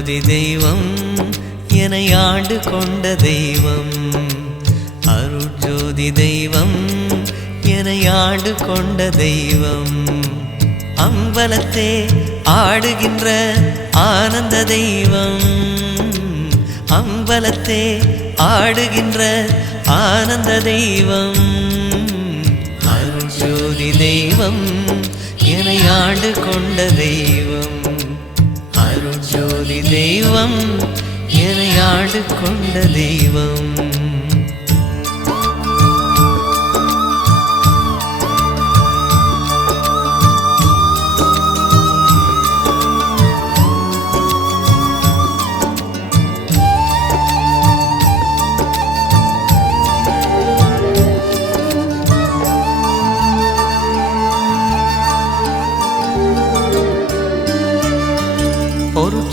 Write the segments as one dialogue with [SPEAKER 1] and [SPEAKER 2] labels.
[SPEAKER 1] அருட்ஜோதி தெய்வம் என ஆண்டு கொண்ட தெய்வம். அருட்ஜோதி தெய்வம் என ஆண்டு கொண்ட தெய்வம். அம்பலத்தே ஆடுகின்ற ஆனந்த தெய்வம். அம்பலத்தே ஆடுகின்ற ஆனந்த தெய்வம். அருட்ஜோதி தெய்வம் என ஆண்டு கொண்ட தெய்வம். ஜோதி தெய்வம் என ஆண்டு கொண்ட தெய்வம்.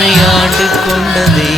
[SPEAKER 1] என்னை ஆண்டு கொண்டதே.